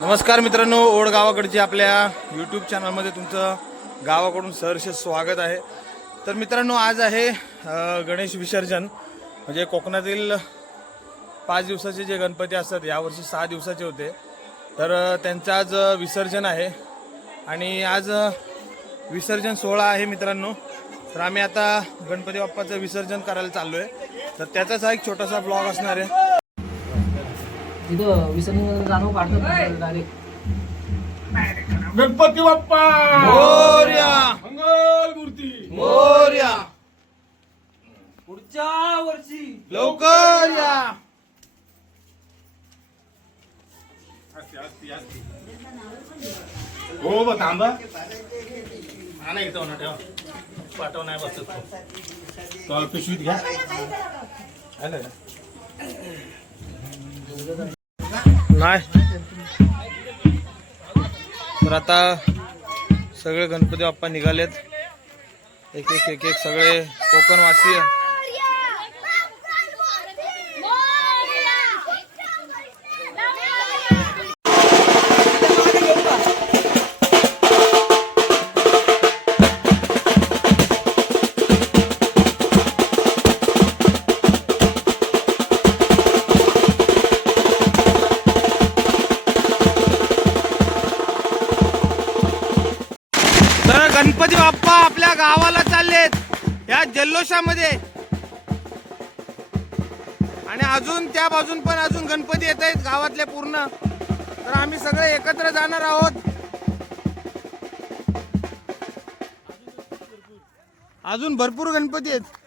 नमस्कार मित्रांनो, ओढ गावाकडची आपल्या यूट्यूब चॅनलमध्ये तुमचं गावाकडून सहर्ष स्वागत आहे. तर मित्रांनो, आज आहे गणेश विसर्जन. म्हणजे कोकणातील 5 दिवसाचे जे गणपती असतात यावर्षी 6 दिवसाचे होते. तर त्यांचं आज विसर्जन आहे आणि आज विसर्जन सोहळा आहे मित्रांनो. तर आम्ही आता गणपती बाप्पाचं विसर्जन करायला चाललो आहे. तर त्याचाच हा एक छोटासा ब्लॉग असणार आहे. विसर्जन जाणव काढतो डायरेक्ट. गणपती बाप्पा मोरया, मंगल मूर्ती मोरया, पुढच्या वर्षी लवकर या. हो बा थांबा. आणा इथं ना ठेवा. पाठव नाही बसत तो पिशवीत घ्या. आलं नाही. तर आता सगळे गणपती बाप्पा निघालेत. एक एक एक एक सगळे कोकणवासी. तर गणपती बाप्पा आपल्या गावाला चाललेत या जल्लोषामध्ये. आणि अजून त्या बाजून पण अजून गणपती येत आहेत गावातले पूर्ण. तर आम्ही सगळे एकत्र जाणार आहोत. अजून भरपूर गणपती आहेत.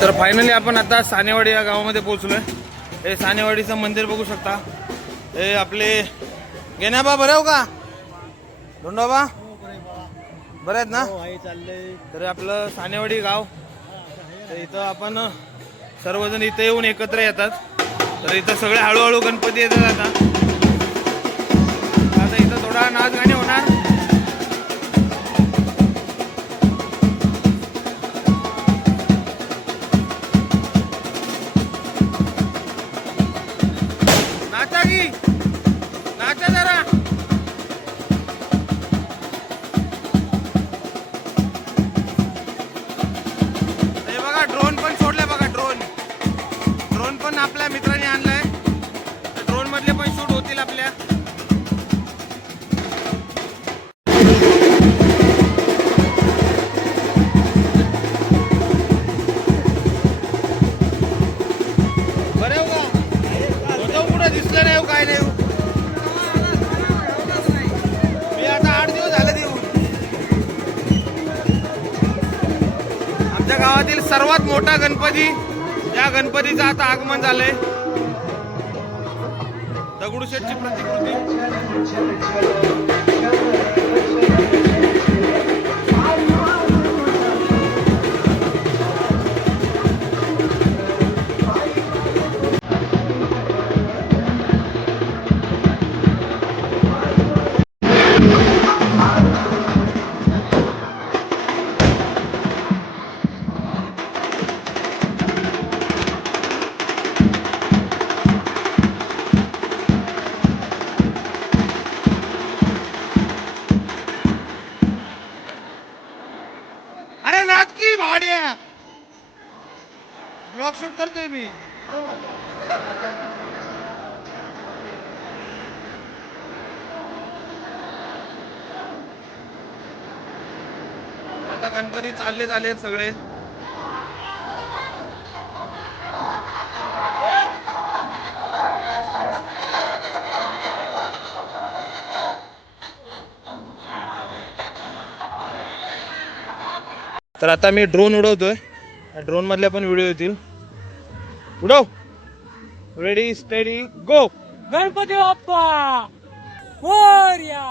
तर फायनली आपण आता सानेवाडी या गावामध्ये पोहोचलोय. हे सानेवाडीचं मंदिर बघू शकता. हे आपले गेण्याबा बरे हो का? धोंडोबा बरे आहेत ना? तर आपलं सानेवाडी गाव. तर इथं आपण सर्वजण इथे येऊन एकत्र येतात. तर इथं सगळे हळूहळू गणपती येतात. आता इथं थोडा नाच गाणे होणार. नाचा की नाचा जरा. हे बघा ड्रोन पण सोडलाय बघा. ड्रोन पण आपल्या मित्रांनी आणलाय. ड्रोन मधले पण शूट होतील आपल्या. बरे हो का? होतं कुठं दिसलं नाही हो, काय नाही हो. मी आता 8 दिवस झाले येऊन. आमच्या गावातील सर्वात मोठा गणपती, या गणपतीचं आता आगमन झालंय. दगडूशेठची प्रतिकृती. तुम्ही. आता गणपती चालले आले सगळे. तर आता मी ड्रोन उडवतोय. ड्रोन मधले पण व्हिडिओ येतील. उडव. Ready steady go. Ganpati Bappa Morya.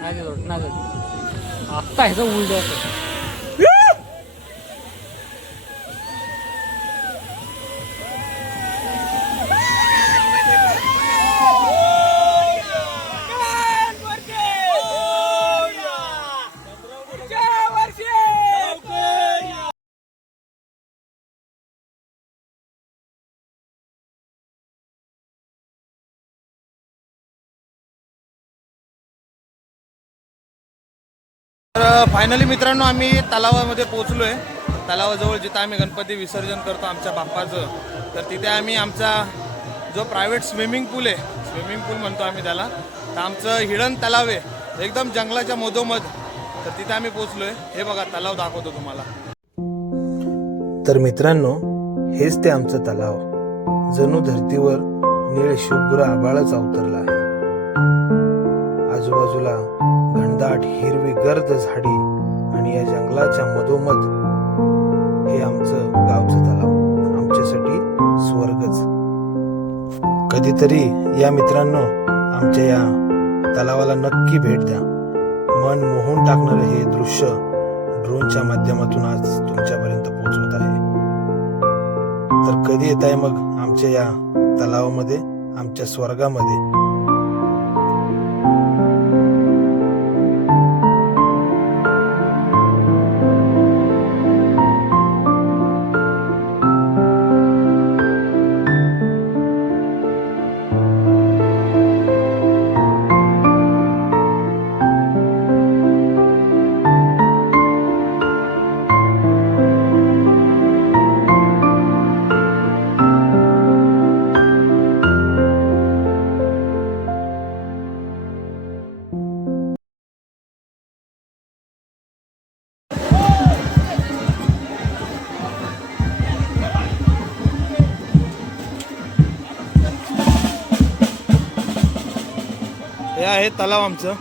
नाही आत्ता ह्याचं उलट होतं. तर फायनली मित्रांनो आम्ही तलावामध्ये पोहोचलोय. तलावाजवळ जिथं आम्ही गणपती विसर्जन करतो आमच्या बाप्पाचं. तर तिथे आम्ही आमचा जो प्रायव्हेट स्विमिंग पूल आहे, स्विमिंग पूल म्हणतो आम्ही त्याला, तर आमचं हिडन तलाव आहे एकदम जंगलाच्या मधोमध. तर तिथे आम्ही पोहोचलोय. हे बघा तलाव दाखवतो तुम्हाला. तर मित्रांनो हेच ते आमचं तलाव. जणू धरतीवर निळ शुभ्र आभाळच अवतरला आहे. आजूबाजूला घनदाट हिरवी गर्द झाडी आणि या जंगलाच्या मधोमध हे आमचं गावचं तलाव. आमच्यासाठी स्वर्गच. कधीतरी या मित्रांनो आमच्या या तलावाला नक्की भेट द्या. मन मोहून टाकणारं हे दृश्य ड्रोनच्या माध्यमातून आज तुमच्यापर्यंत पोहोचवत आहे. तर कधी येत आहे मग आमच्या या तलावामध्ये, आमच्या स्वर्गामध्ये. हे आहे तलाव आमचं.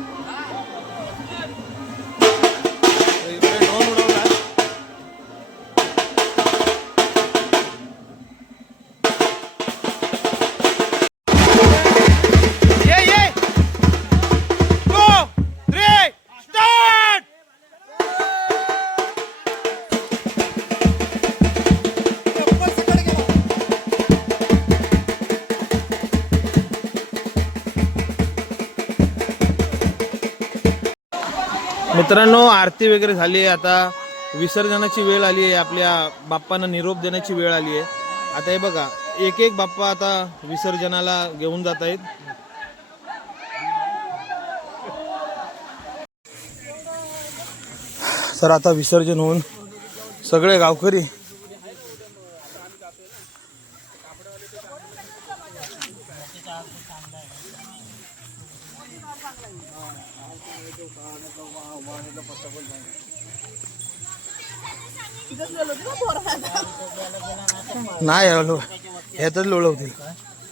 इकडे ड्रोन उडवला. ये 2, 3 स्टार्ट. मित्रांनो आरती वगैरे झाली आहे. आता विसर्जनाची वेळ आली आहे. आपल्या बाप्पांना निरोप देण्याची वेळ आली आहे. आता हे बघा एक एक बाप्पा आता विसर्जनाला घेऊन जात आहेत. तर आता विसर्जन होऊन सगळे गावकरी नाही ह्यातच लोळवतील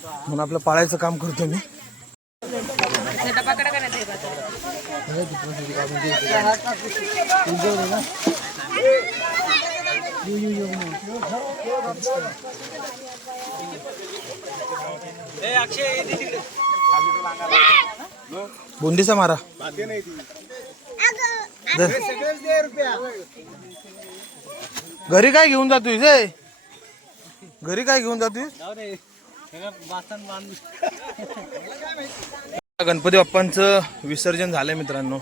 म्हणून आपलं पाळायचं काम करतो मी. बुंदीचा मारा. घरी काय घेऊन जातोय रे? घरी काय घेऊन जातोय? गणपती बाप्पांचं विसर्जन झालंय मित्रांनो.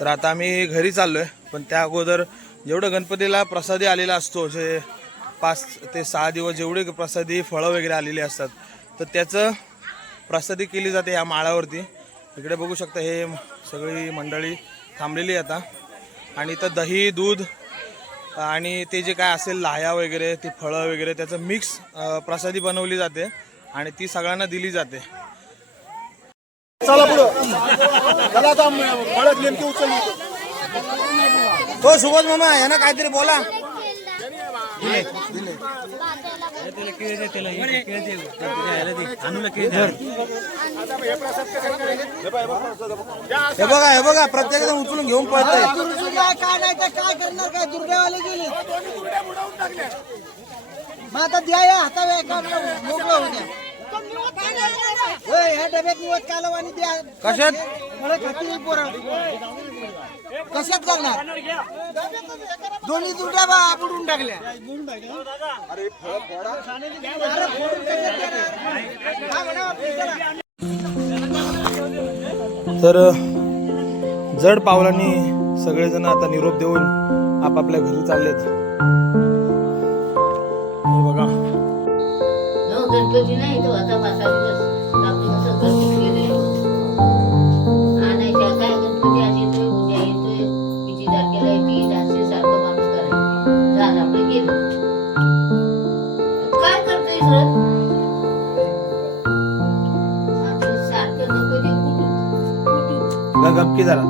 तर आता आम्ही घरी चाललोय. पण त्या अगोदर जेवढं गणपतीला प्रसादी आलेला असतो, जे 5 ते 6 दिवस जेवढे प्रसादी फळं वगैरे आलेली असतात, तर त्याचं प्रसादी केली जाते या माळावरती. इकडे बघू शकता हे सगळी मंडळी थांबलेली आता. आणि इथं दही दूध आणि ते जे काय असेल लाह्या वगैरे ते फळं वगैरे त्याचं मिक्स प्रसादी बनवली जाते आणि ती सगळ्यांना दिली जाते. चला पुढं चला आता फळत नेमकी उचलली. तो सुबोध मामा यांना काहीतरी बोला. हे बघा प्रत्येक जण उचलून घेऊन पळतोय. काय नाही तर काय करणार काय दुर्ड्यावाले गेले मग आता द्या या हातावे मोकळं होऊ द्या. होय ह्या डब्यात निवड कालव आणि द्या. कशात मला खाती पोरं कशात करणार दोन्ही दुर्ड्या बुडून टाकल्या. अरे फोडून कशात देणार? हा म्हणा, चला. तर जड पावलांनी सगळेजण आता निरोप देऊन आपापल्या घरी चाललेत. हे बघा गणपती नाही तो आता 5-6 दिवस आपलं कसं गणपती गेले आणायच्या काय गणपती आज येतोय उद्या येतोय किती तारखेला येते असे सारखं माणूस करायचं झालं आपलं गेलं काय करतोय सर आपलं सारखं नको ते कुठू गपकी जरा.